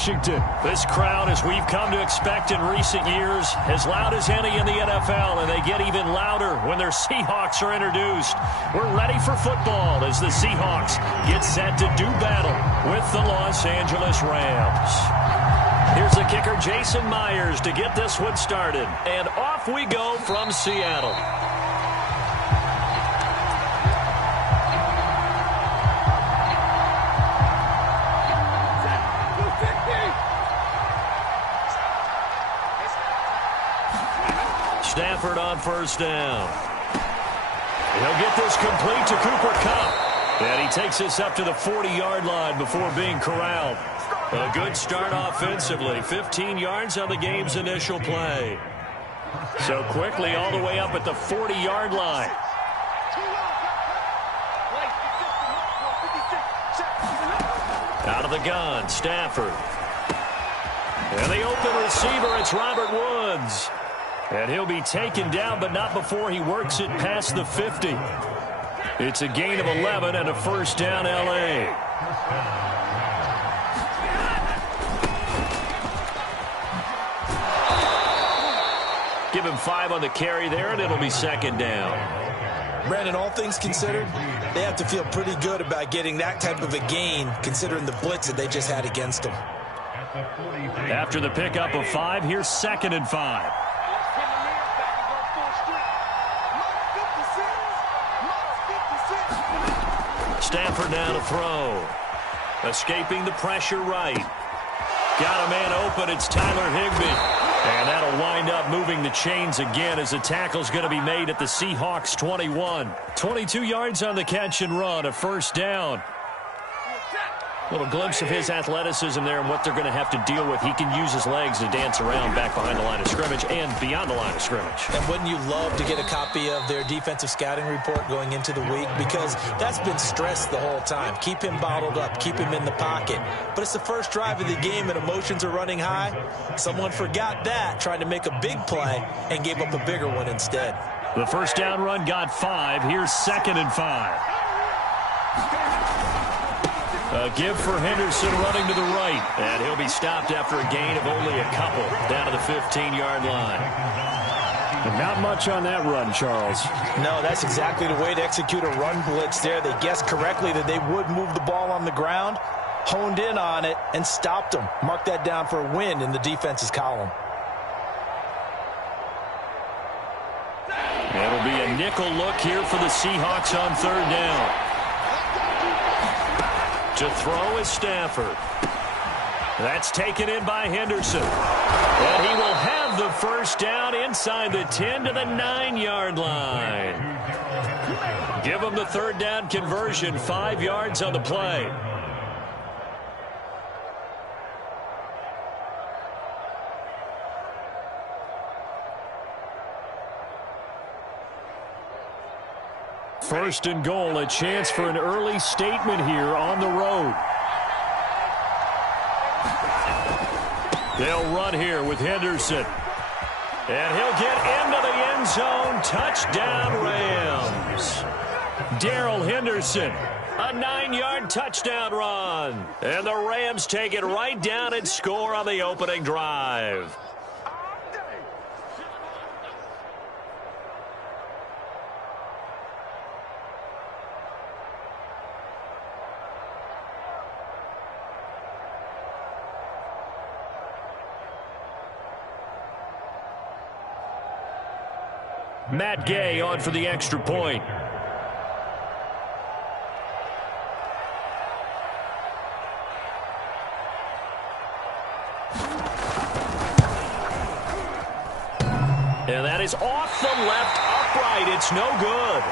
Washington. This crowd, as we've come to expect in recent years, as loud as any in the NFL, and they get even louder when their Seahawks are introduced. We're ready for football as the Seahawks get set to do battle with the Los Angeles Rams. Here's the kicker, Jason Myers, to get this one started. And off we go from Seattle. Stafford on first down. He'll get this complete to Cooper Kupp. And he takes this up to the 40-yard line before being corralled. A good start offensively. 15 yards on the game's initial play. So quickly all the way up at the 40-yard line. Out of the gun, Stafford. And the open receiver, it's Robert Woods. And he'll be taken down, but not before he works it past the 50. It's a gain of 11 and a first down, L.A. Give him 5 on the carry there, and it'll be second down. Brandon, all things considered, they have to feel pretty good about getting that type of a gain, considering the blitz that they just had against them. After the pickup of 5, here's 2nd and 5. Stafford now to throw. Escaping the pressure right. Got a man open. It's Tyler Higbee. And that'll wind up moving the chains again as the tackle's going to be made at the Seahawks 21. 22 yards on the catch and run. A first down. Little glimpse of his athleticism there and what they're going to have to deal with. He can use his legs to dance around back behind the line of scrimmage and beyond the line of scrimmage. And wouldn't you love to get a copy of their defensive scouting report going into the week? Because that's been stressed the whole time. Keep him bottled up. Keep him in the pocket. But it's the first drive of the game and emotions are running high. Someone forgot that, trying to make a big play, and gave up a bigger one instead. The first down run got 5. Here's 2nd and 5. A give for Henderson running to the right. And he'll be stopped after a gain of only a couple down to the 15-yard line. And not much on that run, Charles. No, that's exactly the way to execute a run blitz there. They guessed correctly that they would move the ball on the ground, honed in on it, and stopped them. Mark that down for a win in the defense's column. It'll be a nickel look here for the Seahawks on 3rd down. To throw is Stafford. That's taken in by Henderson. And he will have the first down inside the 10 to the 9-yard line. Give him the 3rd down conversion. 5 yards on the play. First and goal, a chance for an early statement here on the road. They'll run here with Henderson. And he'll get into the end zone. Touchdown, Rams. Darrell Henderson, a 9-yard touchdown run. And the Rams take it right down and score on the opening drive. Matt Gay on for the extra point. And that is off the left upright. It's no good.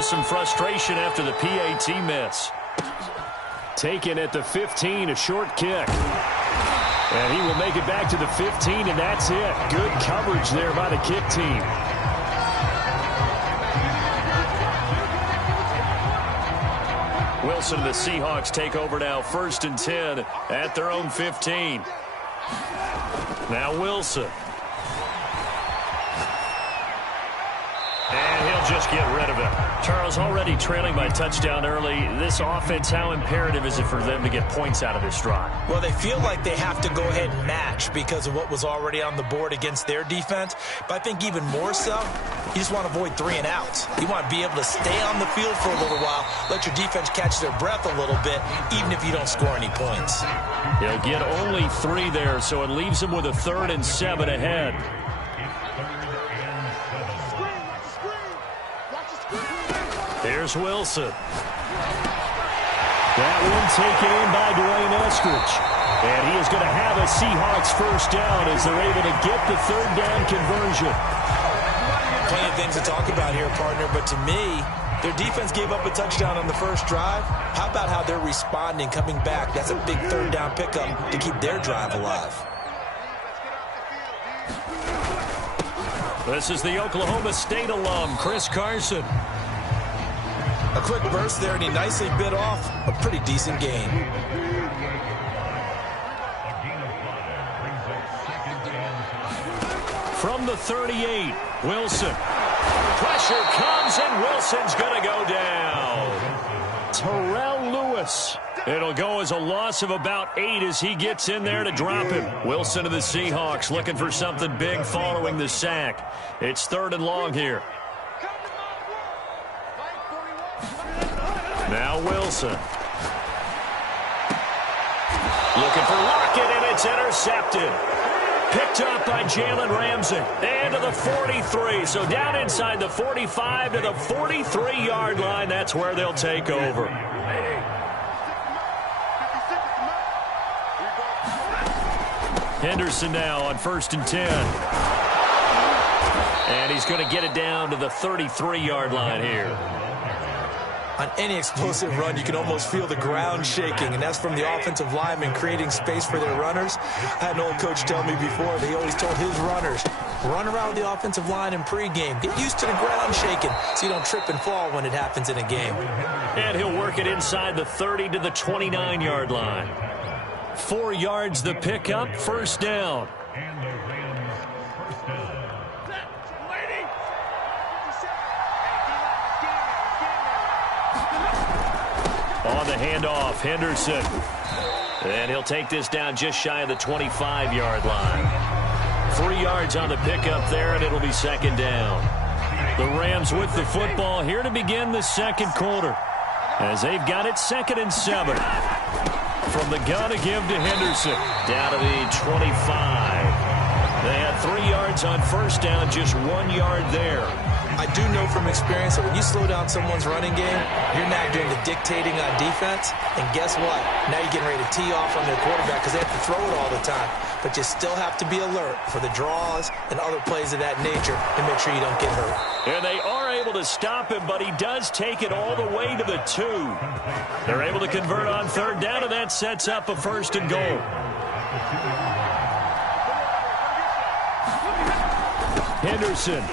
Some frustration after the PAT miss. Taken at the 15, a short kick. And he will make it back to the 15, and that's it. Good coverage there by the kick team. Wilson and the Seahawks take over now, 1st and 10 at their own 15. Now Wilson. And he'll just get rid of it. Charles, already trailing by touchdown early. This offense, how imperative is it for them to get points out of this drive? Well, they feel like they have to go ahead and match because of what was already on the board against their defense. But I think even more so, you just want to avoid 3 and outs. You want to be able to stay on the field for a little while, let your defense catch their breath a little bit, even if you don't score any points. He'll get only 3 there, so it leaves him with a 3rd and 7 ahead. Here's Wilson. That one taken in by Dwayne Eskridge. And he is going to have a Seahawks 1st down as they're able to get the 3rd down conversion. Plenty of things to talk about here, partner, but to me, their defense gave up a touchdown on the first drive. How about how they're responding, coming back? That's a big 3rd down pickup to keep their drive alive. This is the Oklahoma State alum, Chris Carson. A quick burst there, and he nicely bit off a pretty decent gain. From the 38, Wilson. Pressure comes, and Wilson's going to go down. Terrell Lewis. It'll go as a loss of about 8 as he gets in there to drop him. Wilson of the Seahawks looking for something big following the sack. It's 3rd and long here. Now Wilson. Looking for Lockett, and it's intercepted. Picked up by Jalen Ramsey. And to the 43. So down inside the 45 to the 43-yard line. That's where they'll take over. Henderson now on 1st and 10. And he's going to get it down to the 33-yard line here. On any explosive run, you can almost feel the ground shaking, and that's from the offensive linemen creating space for their runners. I had an old coach tell me before, they always told his runners, run around the offensive line in pregame. Get used to the ground shaking so you don't trip and fall when it happens in a game. And he'll work it inside the 30 to the 29-yard line. 4 yards the pickup, 1st down. On the handoff, Henderson. And he'll take this down just shy of the 25-yard line. 3 yards on the pickup there, and it'll be 2nd down. The Rams with the football here to begin the 2nd quarter, as they've got it 2nd and 7. From the gun to give to Henderson. Down to the 25. They had 3 yards on 1st down, just 1 yard there. I do know from experience that when you slow down someone's running game, you're not doing the dictating on defense. And guess what? Now you're getting ready to tee off on their quarterback because they have to throw it all the time. But you still have to be alert for the draws and other plays of that nature to make sure you don't get hurt. And they are able to stop him, but he does take it all the way to the 2. They're able to convert on 3rd down, and that sets up a 1st and goal. Henderson.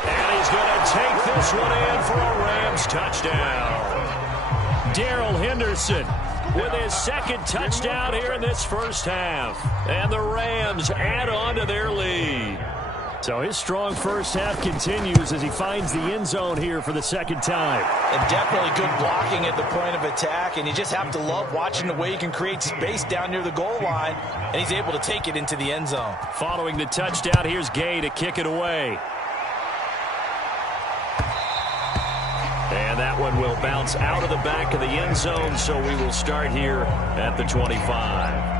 And he's going to take this one in for a Rams touchdown. Darrell Henderson with his 2nd touchdown here in this 1st half. And the Rams add on to their lead. So his strong 1st half continues as he finds the end zone here for the 2nd time. And definitely good blocking at the point of attack, and you just have to love watching the way he can create space down near the goal line, and he's able to take it into the end zone. Following the touchdown, here's Gay to kick it away. And that one will bounce out of the back of the end zone, so we will start here at the 25.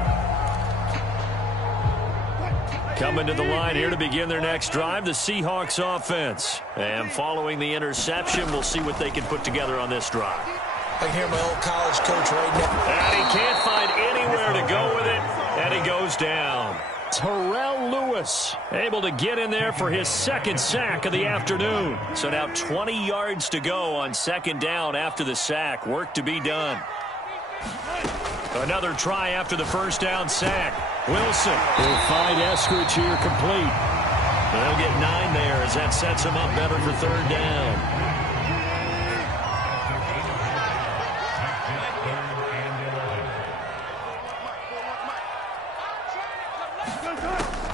Coming to the line here to begin their next drive, the Seahawks offense. And following the interception, we'll see what they can put together on this drive. I can hear my old college coach right now. And he can't find anywhere to go with it, and he goes down. Terrell Lewis able to get in there for his 2nd sack of the afternoon. So now 20 yards to go on 2nd down after the sack. Work to be done. Another try after the 1st down sack. Wilson will find Eskridge here complete. They'll get 9 there as that sets him up better for 3rd down.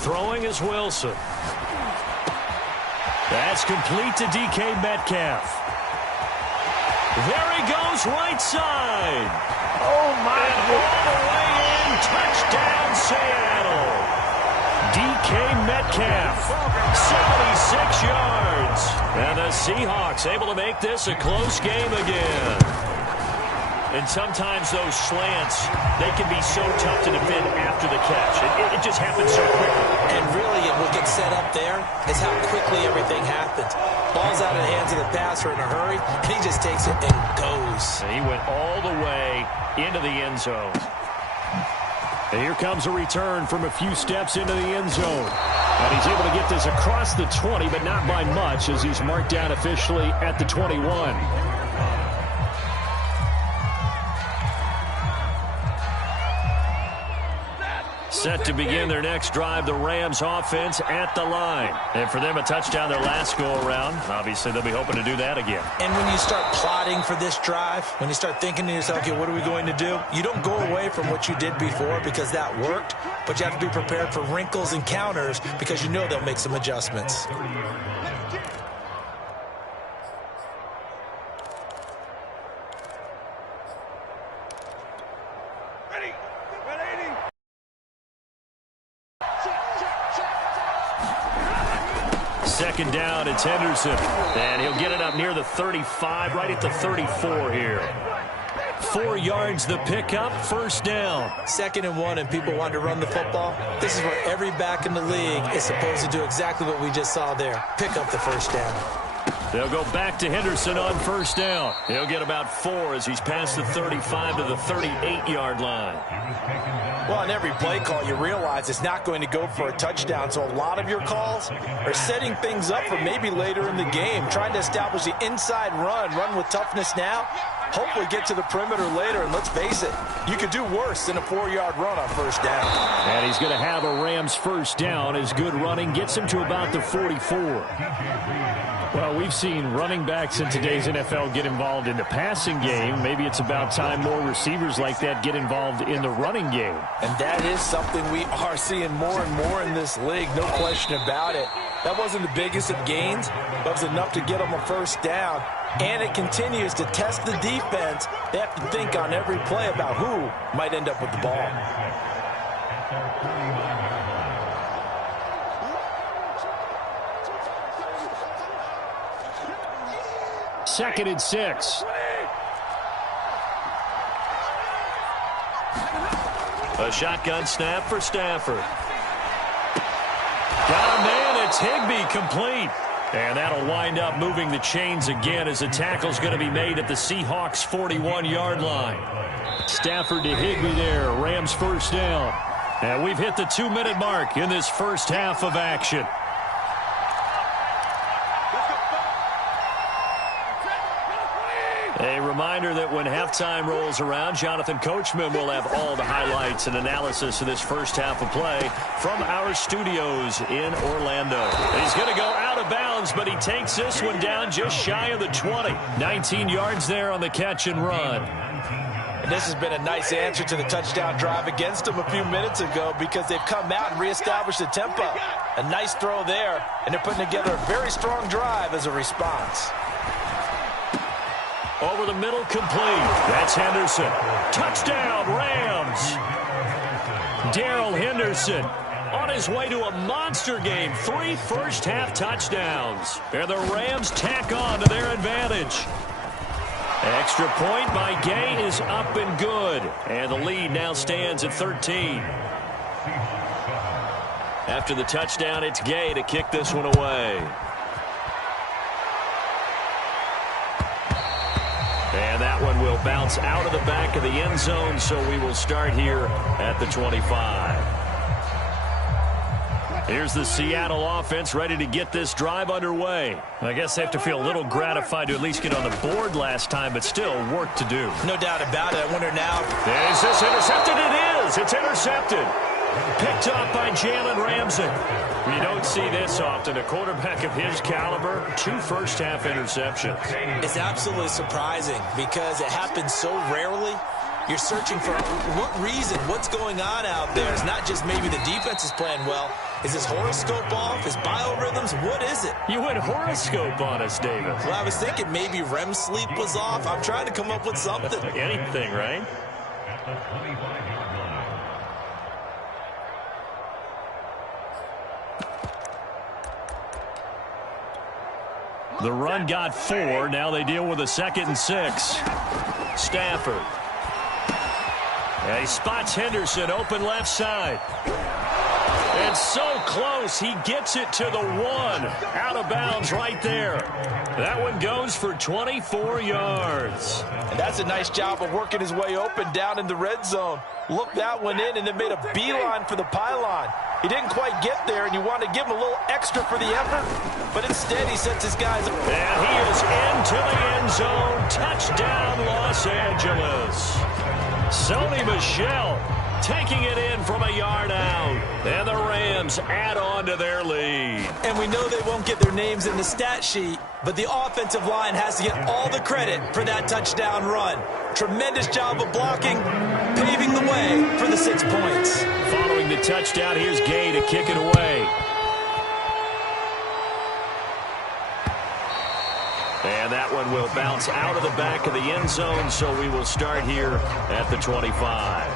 Throwing is Wilson. That's complete to DK Metcalf. There he goes, right side. Oh, my God. All the way in, touchdown, Seattle. DK Metcalf, 76 yards. And the Seahawks able to make this a close game again. And sometimes those slants, they can be so tough to defend after the catch. It just happens so quickly. And really, what gets set up there is how quickly everything happens. Ball's out of the hands of the passer in a hurry, and he just takes it and goes. And he went all the way into the end zone. And here comes a return from a few steps into the end zone. And he's able to get this across the 20, but not by much, as he's marked down officially at the 21. Set to begin their next drive, the Rams offense at the line. And for them, a touchdown their last go-around. Obviously, they'll be hoping to do that again. And when you start plotting for this drive, when you start thinking to yourself, okay, what are we going to do? You don't go away from what you did before because that worked, but you have to be prepared for wrinkles and counters because you know they'll make some adjustments. Second down, it's Henderson. And he'll get it up near the 35, right at the 34 here. 4 yards the pickup, first down. 2nd and 1, and people want to run the football. This is where every back in the league is supposed to do exactly what we just saw there. Pick up the first down. They'll go back to Henderson on first down. He'll get about 4 as he's past the 35 to the 38-yard line. Well, on every play call, you realize it's not going to go for a touchdown. So a lot of your calls are setting things up for maybe later in the game, trying to establish the inside run with toughness now, hopefully get to the perimeter later. And let's face it, you could do worse than a 4-yard run on first down. And he's going to have a Rams first down as good running gets him to about the 44. Well, we've seen running backs in today's NFL get involved in the passing game. Maybe it's about time more receivers like that get involved in the running game. And that is something we are seeing more and more in this league, no question about it. That wasn't the biggest of gains, but it was enough to get them a first down. And it continues to test the defense. They have to think on every play about who might end up with the ball. 2nd and 6. A shotgun snap for Stafford. Got a man, it's Higbee, complete. And that'll wind up moving the chains again as the tackle's going to be made at the Seahawks' 41-yard line. Stafford to Higbee there, Rams first down. And we've hit the 2-minute mark in this first half of action. A reminder that when halftime rolls around, Jonathan Coachman will have all the highlights and analysis of this first half of play from our studios in Orlando. He's going to go out of bounds, but he takes this one down just shy of the 20. 19 yards there on the catch and run. And this has been a nice answer to the touchdown drive against them a few minutes ago because they've come out and reestablished the tempo. A nice throw there, and they're putting together a very strong drive as a response. Over the middle, complete. That's Henderson. Touchdown, Rams. Darrell Henderson on his way to a monster game. 3 first-half touchdowns. And the Rams tack on to their advantage. Extra point by Gay is up and good. And the lead now stands at 13. After the touchdown, it's Gay to kick this one away. And that one will bounce out of the back of the end zone, so we will start here at the 25. Here's the Seattle offense ready to get this drive underway. I guess they have to feel a little gratified to at least get on the board last time, but still work to do. No doubt about it. I wonder now. Is this intercepted? It is. It's intercepted. Picked off by Jalen Ramsey. You don't see this often. A quarterback of his caliber, 2 first-half interceptions. It's absolutely surprising because it happens so rarely. You're searching for what reason, what's going on out there. It's not just maybe the defense is playing well. Is his horoscope off? His biorhythms? What is it? You went horoscope on us, David. Well, I was thinking maybe REM sleep was off. I'm trying to come up with something. Anything, right? The run got 4. Now they deal with a 2nd and 6. Stafford. And he spots Henderson open left side. And so close, he gets it to the 1. Out of bounds right there. That one goes for 24 yards. And that's a nice job of working his way open down in the red zone. Looked that one in and then made a beeline for the pylon. He didn't quite get there, and you want to give him a little extra for the effort, but instead he sets his guys up. And he is into the end zone. Touchdown, Los Angeles. Sony Michel taking it in from a yard out. And the Rams add on to their lead. And we know they won't get their names in the stat sheet, but the offensive line has to get all the credit for that touchdown run. Tremendous job of blocking, paving the way for the 6 points. Following the touchdown, here's Gay to kick it away. And that one will bounce out of the back of the end zone, so we will start here at the 25.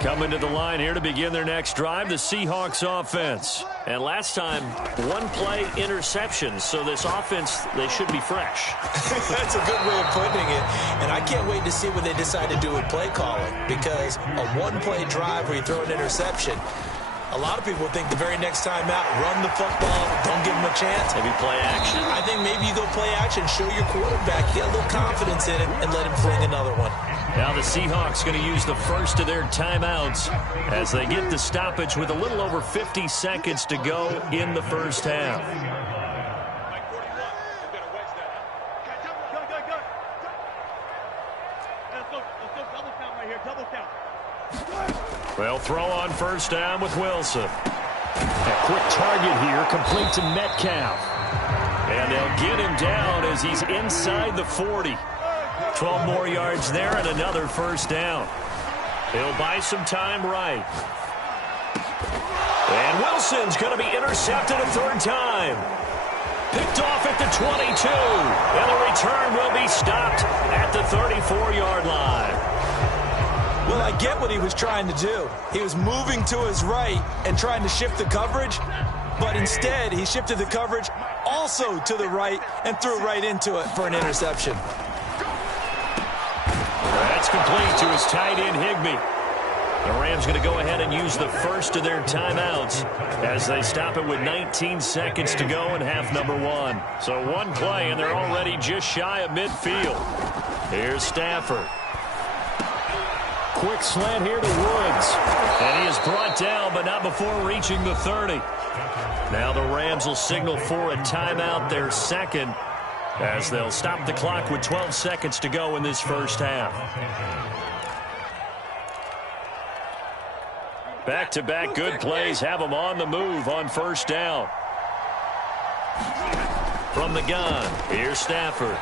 Coming to the line here to begin their next drive, the Seahawks offense. And last time, 1-play interception, so this offense, they should be fresh. That's a good way of putting it. And I can't wait to see what they decide to do with play calling, because a 1-play drive where you throw an interception, a lot of people think the very next time out, run the football, don't give them a chance. Maybe play action. I think maybe you go play action, show your quarterback, get a little confidence in it, and let him fling another one. Now the Seahawks going to use the first of their timeouts as they get the stoppage with a little over 50 seconds to go in the first half. They'll throw on first down with Wilson. A quick target here, complete to Metcalf. And they'll get him down as he's inside the 40. 12 more yards there and another first down. He'll buy some time right. And Wilson's going to be intercepted a 3rd time. Picked off at the 22. And the return will be stopped at the 34-yard line. Well, I get what he was trying to do. He was moving to his right and trying to shift the coverage, but instead he shifted the coverage also to the right and threw right into it for an interception. That's complete to his tight end, Higbee. The Rams going to go ahead and use the first of their timeouts as they stop it with 19 seconds to go in half number 1. So 1 play, and they're already just shy of midfield. Here's Stafford. Quick slant here to Woods. And he is brought down, but not before reaching the 30. Now the Rams will signal for a timeout, their second, as they'll stop the clock with 12 seconds to go in this first half. Back-to-back good plays have them on the move on first down. From the gun, here's Stafford.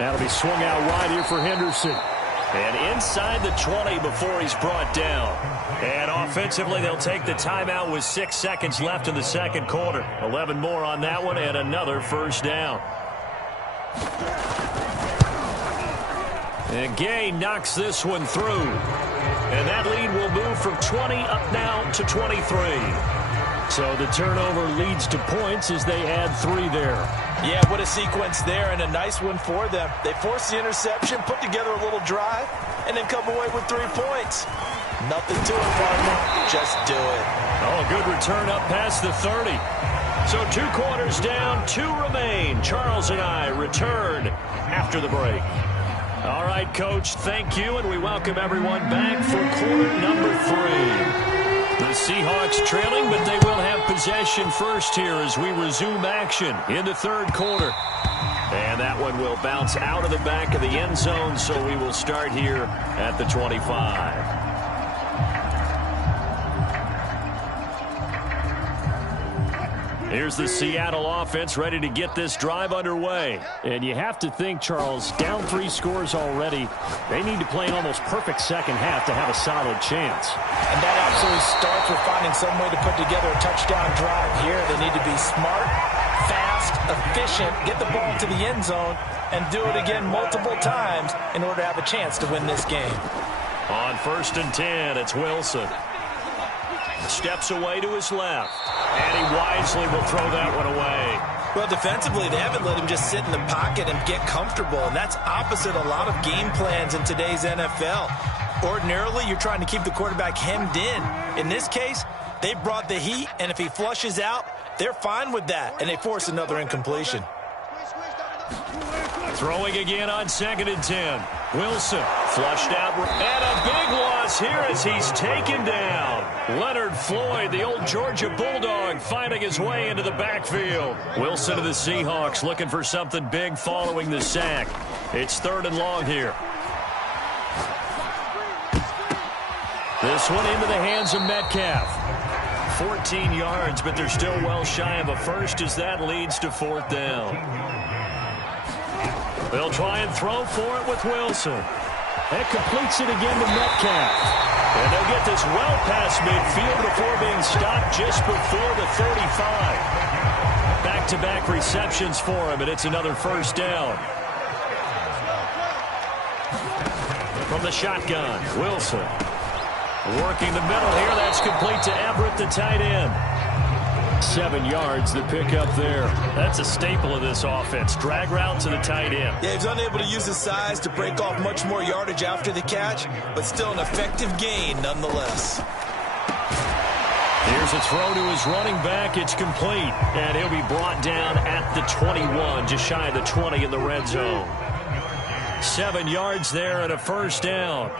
That'll be swung out wide here for Henderson. And inside the 20 before he's brought down. And offensively, they'll take the timeout with 6 seconds left in the second quarter. 11 more on that one and another first down. And Gay knocks this one through. And that lead will move from 20 up now to 23. So the turnover leads to points as they add 3 there. Yeah, what a sequence there, and a nice one for them. They force the interception, put together a little drive, and then come away with 3 points. Nothing to it, partner. Just do it. Oh, a good return up past the 30. So 2 quarters down, 2 remain. Charles and I return after the break. All right, Coach, thank you, and we welcome everyone back for quarter number 3. The Seahawks trailing, but they will have possession first here as we resume action in the third quarter. And that one will bounce out of the back of the end zone, so we will start here at the 25. Here's the Seattle offense ready to get this drive underway. And you have to think, Charles, down 3 scores already. They need to play an almost perfect second half to have a solid chance. And that absolutely starts with finding some way to put together a touchdown drive here. They need to be smart, fast, efficient, get the ball to the end zone, and do it again multiple times in order to have a chance to win this game. On 1st and 10, it's Wilson. Steps away to his left. And he wisely will throw that one away. Well, defensively, they haven't let him just sit in the pocket and get comfortable, and that's opposite a lot of game plans in today's NFL. Ordinarily, you're trying to keep the quarterback hemmed in. In this case, they brought the heat, and if he flushes out, they're fine with that, and they force another incompletion. Throwing again on 2nd and 10. Wilson flushed out, and a big loss here as he's taken down. Leonard Floyd, the old Georgia Bulldog, finding his way into the backfield. Wilson of the Seahawks looking for something big following the sack. It's 3rd and long here. This one into the hands of Metcalf. 14 yards, but they're still well shy of a first as that leads to 4th down. They'll try and throw for it with Wilson. That completes it again to Metcalf. And they'll get this well past midfield before being stopped just before the 35. Back-to-back receptions for him, and it's another 1st down. From the shotgun, Wilson. Working the middle here. That's complete to Everett, the tight end. 7 yards, the pickup there. That's a staple of this offense. Drag route to the tight end. Yeah, he's unable to use his size to break off much more yardage after the catch, but still an effective gain nonetheless. Here's a throw to his running back. It's complete, and he'll be brought down at the 21, just shy of the 20 in the red zone. 7 yards there and a 1st down.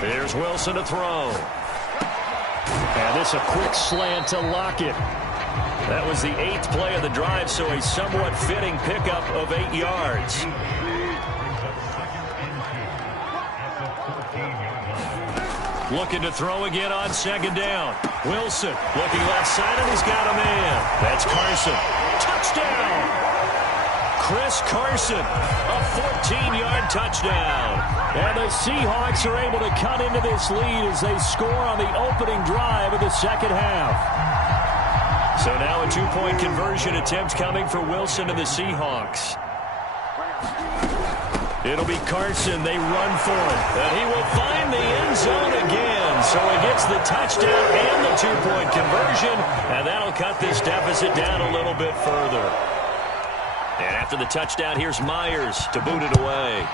Here's Wilson to throw. And this a quick slant to Lockett. That was the 8th play of the drive, so a somewhat fitting pickup of 8 yards. Looking to throw again on 2nd down. Wilson looking left side, and he's got a man. That's Carson. Touchdown! Chris Carson, a 14-yard touchdown. And the Seahawks are able to cut into this lead as they score on the opening drive of the second half. So now a 2-point conversion attempt coming for Wilson and the Seahawks. It'll be Carson. They run for it. And he will find the end zone again. So he gets the touchdown and the 2-point conversion. And that'll cut this deficit down a little bit further. And after the touchdown, here's Myers to boot it away.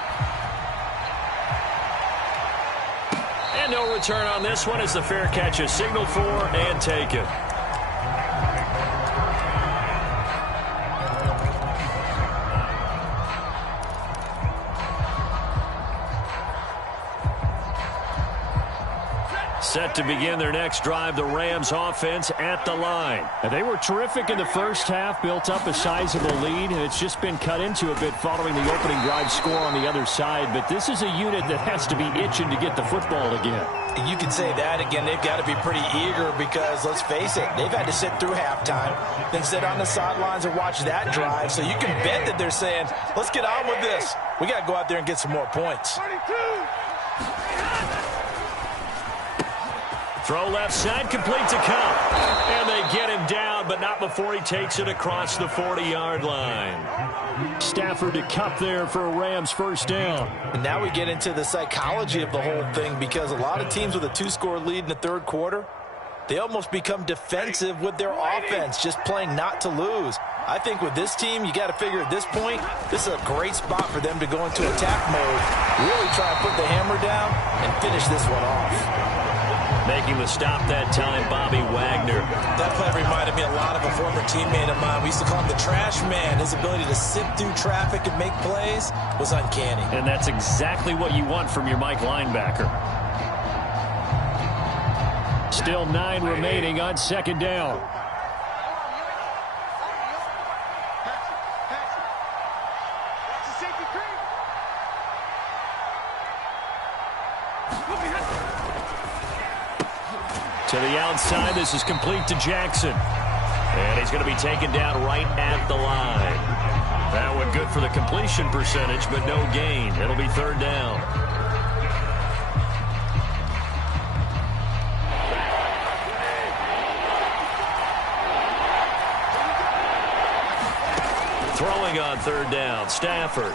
And no return on this one as the fair catch is signaled for and taken. Set to begin their next drive, the Rams offense at the line. And they were terrific in the first half, built up a sizable lead, and it's just been cut into a bit following the opening drive score on the other side. But this is a unit that has to be itching to get the football again. You can say that again. They've got to be pretty eager because, let's face it, they've had to sit through halftime, then sit on the sidelines and watch that drive. So you can bet that they're saying, let's get on with this. We got to go out there and get some more points. Throw left side, complete to Cup. And they get him down, but not before he takes it across the 40-yard line. Stafford to Cup there for a Rams 1st down. And now we get into the psychology of the whole thing because a lot of teams with a 2-score lead in the 3rd quarter, they almost become defensive with their offense, just playing not to lose. I think with this team, you got to figure at this point, this is a great spot for them to go into attack mode, really try and put the hammer down and finish this one off. Making the stop that time, Bobby Wagner. That play reminded me a lot of a former teammate of mine. We used to call him the trash man. His ability to sift through traffic and make plays was uncanny. And that's exactly what you want from your Mike linebacker. Still 9 remaining on 2nd down. To the outside, this is complete to Jackson. And he's going to be taken down right at the line. That one good for the completion percentage, but no gain. It'll be third down. Throwing on third down, Stafford.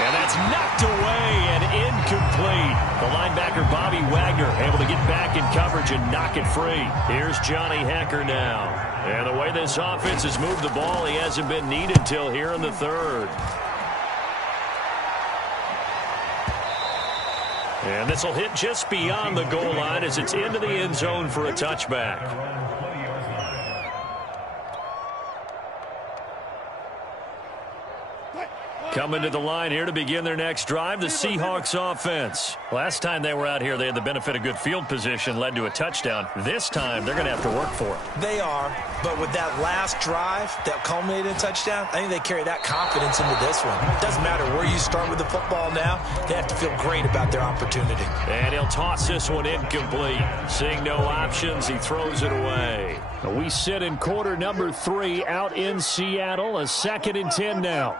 And that's knocked away and incomplete. The linebacker, Bobby Wagner, able to get back in coverage and knock it free. Here's Johnny Hekker now. And the way this offense has moved the ball, he hasn't been needed till here in the third. And this will hit just beyond the goal line as it's into the end zone for a touchback. Coming to the line here to begin their next drive, the Seahawks offense. Last time they were out here, they had the benefit of good field position, led to a touchdown. This time, they're going to have to work for it. They are, but with that last drive that culminated in a touchdown, I think they carry that confidence into this one. It doesn't matter where you start with the football now. They have to feel great about their opportunity. And he'll toss this one incomplete. Seeing no options, he throws it away. We sit in quarter number 3 out in Seattle. A 2nd and 10 now.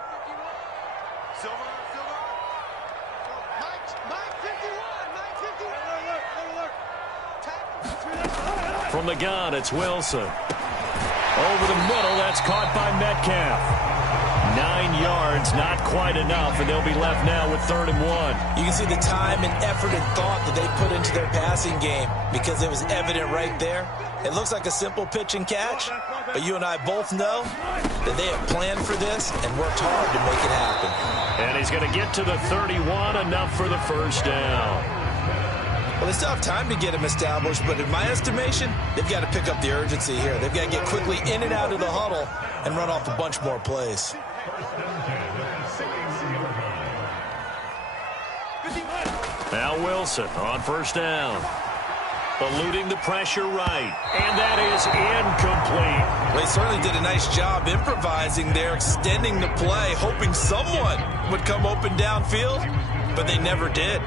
From the gun, it's Wilson. Over the middle, that's caught by Metcalf. 9 yards, not quite enough, and they'll be left now with 3rd and 1. You can see the time and effort and thought that they put into their passing game because it was evident right there. It looks like a simple pitch and catch, but you and I both know that they have planned for this and worked hard to make it happen. And he's going to get to the 31, enough for the first down. Well, they still have time to get him established, but in my estimation, they've got to pick up the urgency here. They've got to get quickly in and out of the huddle and run off a bunch more plays. Now Wilson on first down. Eluding the pressure right. And that is incomplete. Well, they certainly did a nice job improvising there, extending the play, hoping someone would come open downfield, but they never did.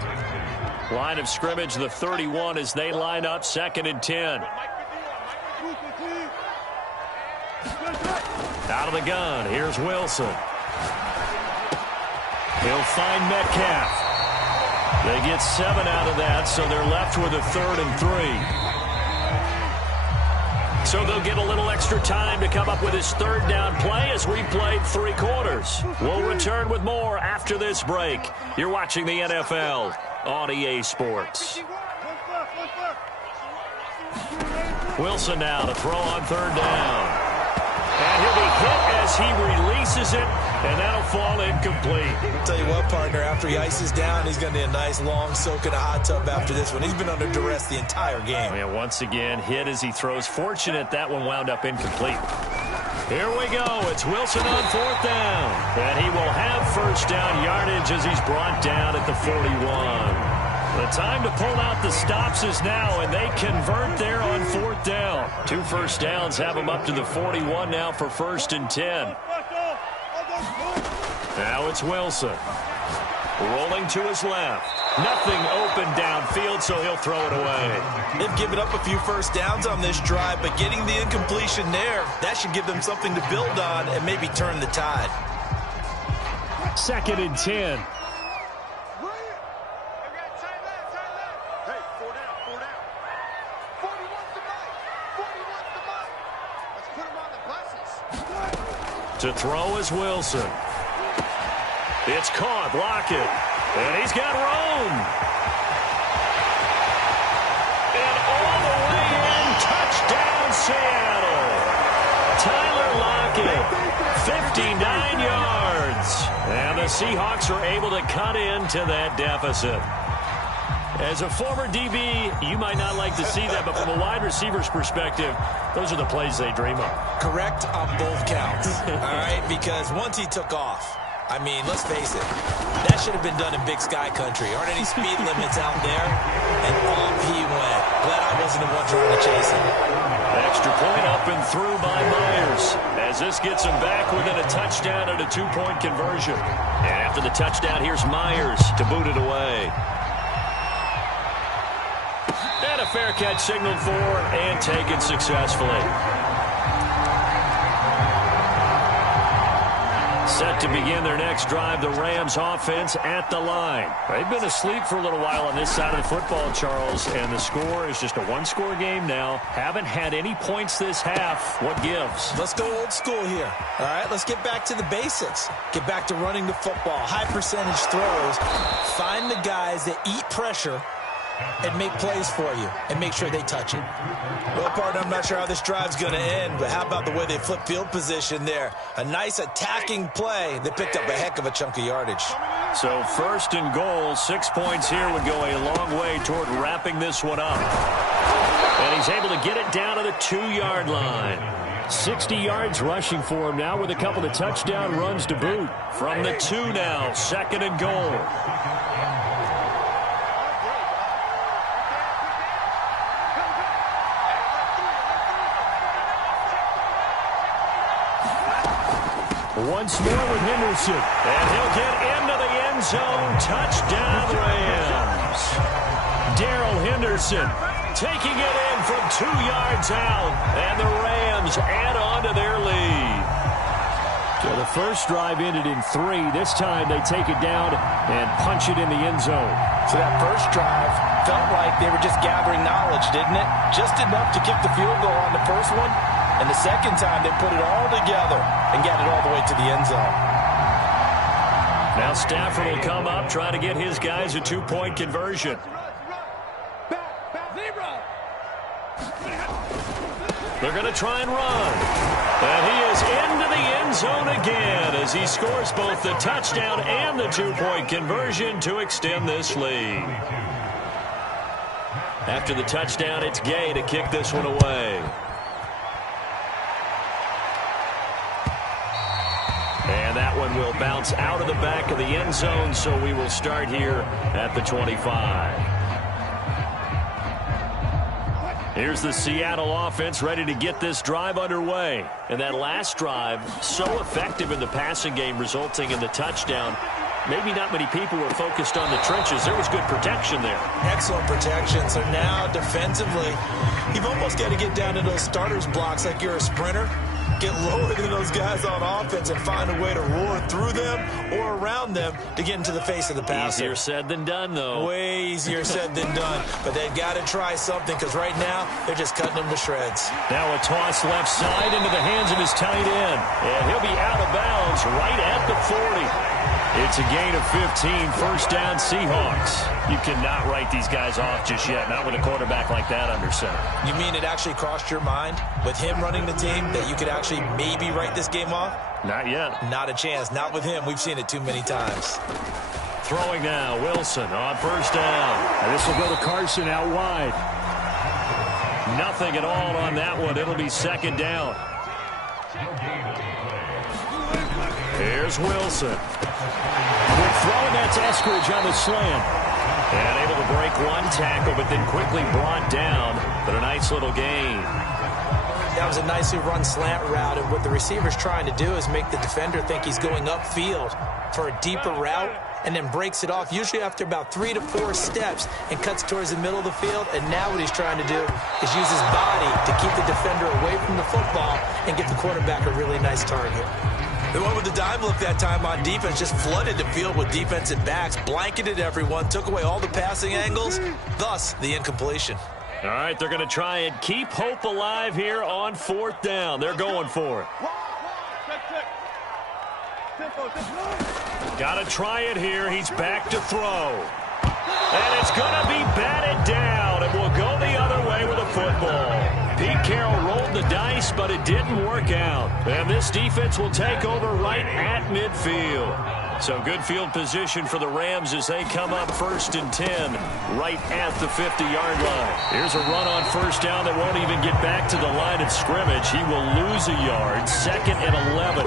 Line of scrimmage, the 31, as they line up 2nd and 10. Out of the gun, here's Wilson. He'll find Metcalf. They get 7 out of that, so they're left with a 3rd and 3. So they'll get a little extra time to come up with his 3rd down play as we played 3 quarters. We'll return with more after this break. You're watching the NFL on EA Sports. Wilson now to throw on 3rd down. And he'll be hit as he releases it, and that'll fall incomplete. I'll tell you what, partner, after he ices down, he's going to need a nice long soak in a hot tub after this one. He's been under duress the entire game. And once again, hit as he throws. Fortunate that one wound up incomplete. Here we go. It's Wilson on 4th down. And he will have first down yardage as he's brought down at the 41. The time to pull out the stops is now, and they convert there on 4th down. 2 first downs have them up to the 41 now for 1st and 10. Now it's Wilson. Rolling to his left. Nothing open downfield, so he'll throw it away. They've given up a few first downs on this drive, but getting the incompletion there, that should give them something to build on and maybe turn the tide. 2nd and 10. To throw is Wilson. It's caught, Lockett. And he's got room. And all the way in, touchdown Seattle. Tyler Lockett, 59 yards. And the Seahawks are able to cut into that deficit. As a former DB, you might not like to see that, but from a wide receiver's perspective, those are the plays they dream of. Correct on both counts, all right? Because once he took off, I mean, let's face it, that should have been done in Big Sky country. Aren't any speed limits out there? And off he went. Glad I wasn't the one trying to chase him. Extra point up and through by Myers. As this gets him back within a touchdown and a 2-point conversion. And after the touchdown, here's Myers to boot it away. And a fair catch signaled for and taken successfully. Set to begin their next drive, the Rams offense at the line. They've been asleep for a little while on this side of the football, Charles, and the score is just a one-score game now. Haven't had any points this half. What gives? Let's go old school here. All right, let's get back to the basics. Get back to running the football, high percentage throws. Find the guys that eat pressure and make plays for you and make sure they touch it. Well, partner, I'm not sure how this drive's going to end, but how about the way they flip field position there? A nice attacking play that picked up a heck of a chunk of yardage. So first and goal, 6 points here would go a long way toward wrapping this one up. And he's able to get it down to the 2-yard line. 60 yards rushing for him now with a couple of touchdown runs to boot. From the 2 now, 2nd and goal. Once more with Henderson. And he'll get into the end zone. Touchdown, Rams. Darrell Henderson taking it in from 2 yards out. And the Rams add on to their lead. So the first drive ended in 3. This time they take it down and punch it in the end zone. So that first drive felt like they were just gathering knowledge, didn't it? Just enough to kick the field goal on the first one. And the second time, they put it all together and got it all the way to the end zone. Now Stafford will come up, try to get his guys a 2-point conversion. They're going to try and run. And he is into the end zone again as he scores both the touchdown and the 2-point conversion to extend this lead. After the touchdown, it's Gay to kick this one away. And that one will bounce out of the back of the end zone, so we will start here at the 25. Here's the Seattle offense ready to get this drive underway. And that last drive, so effective in the passing game, resulting in the touchdown. Maybe not many people were focused on the trenches. There was good protection there. Excellent protection. So now, defensively, you've almost got to get down to those starters blocks like you're a sprinter. Get lower than those guys on offense and find a way to roar through them or around them to get into the face of the passer. Easier said than done, though. Way easier said than done. But they've got to try something because right now they're just cutting them to shreds. Now a toss left side into the hands of his tight end. And he'll be out of bounds right at the 40. It's a gain of 15, first down Seahawks. You cannot write these guys off just yet, not with a quarterback like that under center. You mean it actually crossed your mind with him running the team that you could actually maybe write this game off? Not yet. Not a chance. Not with him. We've seen it too many times. Throwing now, Wilson on first down. And this will go to Carson out wide. Nothing at all on that one. It'll be second down. Here's Wilson. Good throw, and that's Eskridge on the slant. And able to break one tackle, but then quickly brought down. But a nice little gain. That was a nicely run slant route, and what the receiver's trying to do is make the defender think he's going upfield for a deeper route, and then breaks it off, usually after about 3 to 4 steps, and cuts towards the middle of the field. And now what he's trying to do is use his body to keep the defender away from the football and give the quarterback a really nice target. The one with the dime look that time on defense just flooded the field with defensive backs, blanketed everyone, took away all the passing angles, thus the incompletion. All right, they're going to try and keep hope alive here on fourth down. They're going for it. Got to try it here. He's back to throw. And it's going to be batted down. It will go the other way with a football. Pete Carroll rolled the dice, but it didn't work out. And this defense will take over right at midfield. So good field position for the Rams as they come up 1st and 10 right at the 50-yard line. Here's a run on first down that won't even get back to the line of scrimmage. He will lose a yard. 2nd and 11.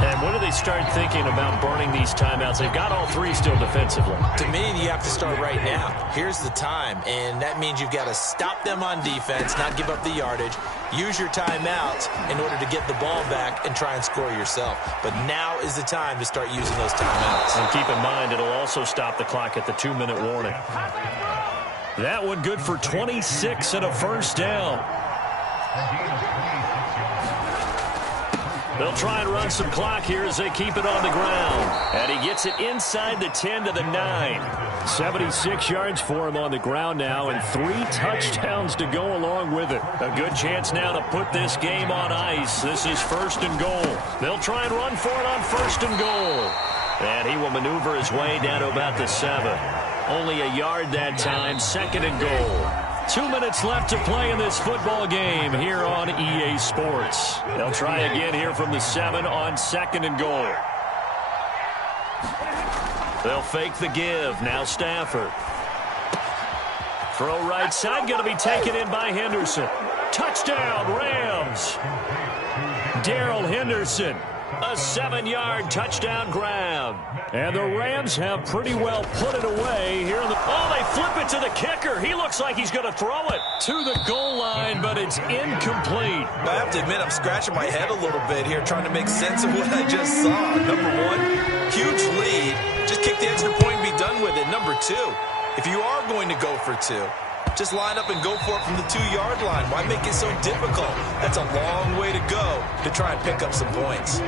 And when do they start thinking about burning these timeouts? They've got all 3 still defensively. To me, you have to start right now. Here's the time, and that means you've got to stop them on defense, not give up the yardage, use your timeouts in order to get the ball back and try and score yourself. But now is the time to start using those timeouts. And keep in mind, it'll also stop the clock at the 2-minute warning. That one good for 26 and a first down. They'll try and run some clock here as they keep it on the ground. And he gets it inside the 10 to the 9. 76 yards for him on the ground now, and 3 touchdowns to go along with it. A good chance now to put this game on ice. This is 1st and goal. They'll try and run for it on 1st and goal. And he will maneuver his way down to about the 7. Only a yard that time, 2nd and goal. 2 minutes left to play in this football game here on EA Sports. They'll try again here from the 7 on 2nd and goal. They'll fake the give. Now Stafford. Throw right side, going to be taken in by Henderson. Touchdown, Rams. Darrell Henderson. A 7-yard touchdown grab. And the Rams have pretty well put it away here. Oh, they flip it to the kicker. He looks like he's going to throw it to the goal line, but it's incomplete. I have to admit, I'm scratching my head a little bit here trying to make sense of what I just saw. Number 1, huge lead. Just kick the extra point and be done with it. Number 2, if you are going to go for 2, just line up and go for it from the 2-yard line. Why make it so difficult? That's a long way to go to try and pick up some points.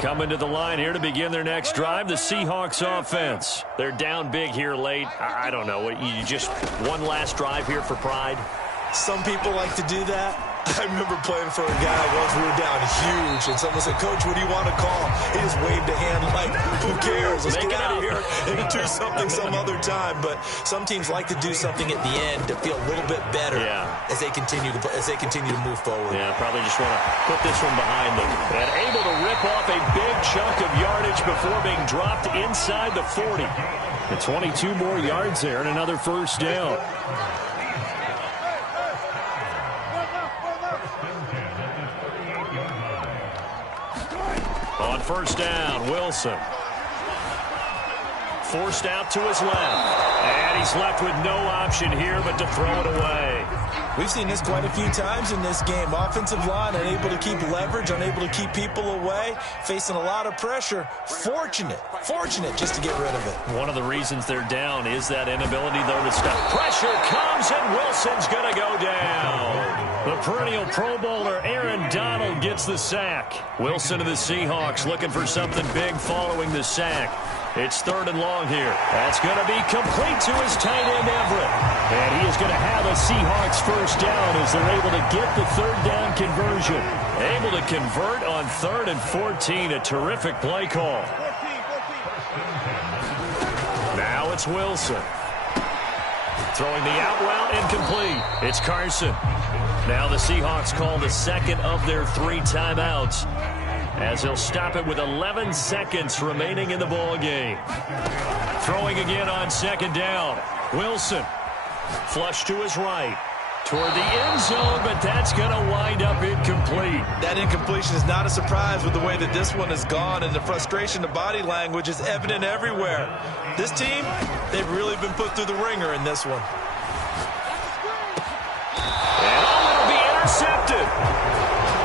Coming to the line here to begin their next drive, the Seahawks offense. They're down big here late. I don't know. You just one last drive here for pride? Some people like to do that. I remember playing for a guy once we were down huge, and someone said, "Coach, what do you want to call?" He just waved a hand like, "Who cares? Let's get out of here and do something some other time." But some teams like to do something at the end to feel a little bit better as they continue to move forward. Yeah, probably just want to put this one behind them. And able to rip off a big chunk of yardage before being dropped inside the 40. And 22 more yards there and another 1st down. On 1st down, Wilson. Forced out to his left. And he's left with no option here but to throw it away. We've seen this quite a few times in this game. Offensive line unable to keep leverage, unable to keep people away, facing a lot of pressure. Fortunate just to get rid of it. One of the reasons they're down is that inability, though, to stop. Pressure comes, and Wilson's going to go down. The perennial Pro Bowler Aaron Donald gets the sack. Wilson of the Seahawks looking for something big following the sack. It's 3rd and long here. That's going to be complete to his tight end, Everett. And he is going to have a Seahawks 1st down as they're able to get the 3rd down conversion. Able to convert on 3rd and 14. A terrific play call. Now it's Wilson. Throwing the out route, incomplete. It's Carson. Now the Seahawks call the 2nd of their 3 timeouts, as he'll stop it with 11 seconds remaining in the ball game. Throwing again on 2nd down. Wilson. Flush to his right. Toward the end zone, but that's going to wind up incomplete. That incompletion is not a surprise with the way that this one has gone, and the frustration of body language is evident everywhere. This team, they've really been put through the ringer in this one. And it'll be intercepted.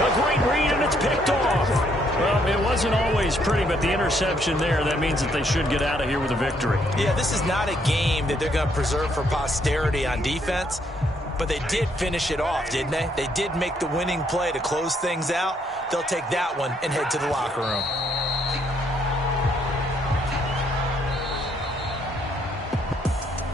A great read, and it's picked off. Well, it wasn't always pretty, but the interception there, that means that they should get out of here with a victory. Yeah, this is not a game that they're going to preserve for posterity on defense, but they did finish it off, didn't they? They did make the winning play to close things out. They'll take that one and head to the locker room.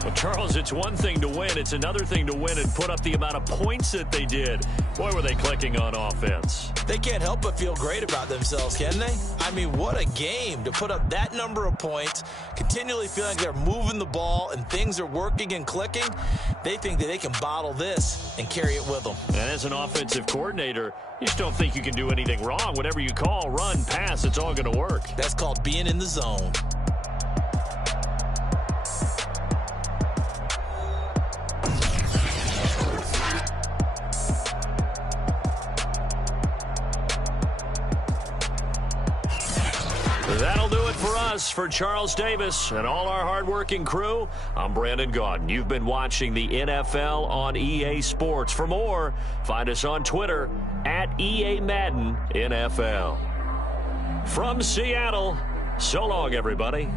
Well, Charles, it's one thing to win. It's another thing to win and put up the amount of points that they did. Boy, were they clicking on offense. They can't help but feel great about themselves, can they? I mean, what a game to put up that number of points, continually feeling they're moving the ball and things are working and clicking. They think that they can bottle this and carry it with them. And as an offensive coordinator, you just don't think you can do anything wrong. Whatever you call, run, pass, it's all going to work. That's called being in the zone. That'll do it for us. For Charles Davis and all our hardworking crew, I'm Brandon Gaudin. You've been watching the NFL on EA Sports. For more, find us on Twitter at EA Madden NFL. From Seattle, so long, everybody.